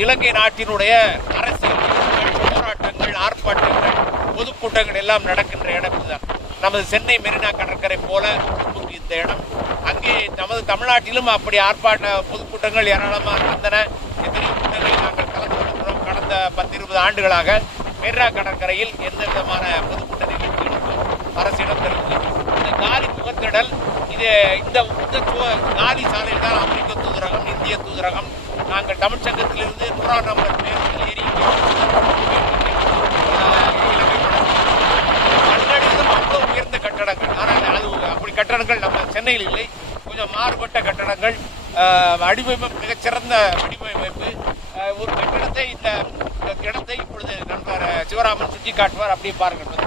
இலங்கை நாட்டினுடைய அரசியல் போராட்டங்கள் ஆர்ப்பாட்டங்கள் பொதுக்கூட்டங்கள் எல்லாம் நடக்கின்ற இடம் இதுதான் நமது சென்னை மெரினா கடற்கரை போல இந்த இடம். அங்கே நமது தமிழ்நாட்டிலும் அப்படி ஆர்ப்பாட்ட பொதுக்கூட்டங்கள் ஏராளமாக நடந்தன எத்தனை கூட்டங்களில் நாங்கள் கலந்து கொள்கிறோம் கடந்த பத்து இருபது ஆண்டுகளாக மெரினா கடற்கரையில் எந்த விதமான பொதுக்கூட்ட காலி இது இந்த இந்த காலி சாலையில் தான் அமெரிக்க தூதரகம் இந்திய தூதரகம். நாங்கள் தமிழ்ச்சங்கத்திலிருந்து நூறாம் நம்பர் பேருந்தில் ஏறி இங்கே அவ்வளோ உயர்ந்த கட்டடங்கள். ஆனால் அது அப்படி கட்டடங்கள் நம்ம சென்னையில் இல்லை. கொஞ்சம் மாறுபட்ட கட்டடங்கள். வடிவமைப்பு மிகச்சிறந்த வடிவமைப்பு. ஒரு கட்டடத்தை இந்த இடத்தை இப்பொழுது நண்பர் சிவராமன் சுட்டி காட்டுவார் அப்படியே பாருங்கள்.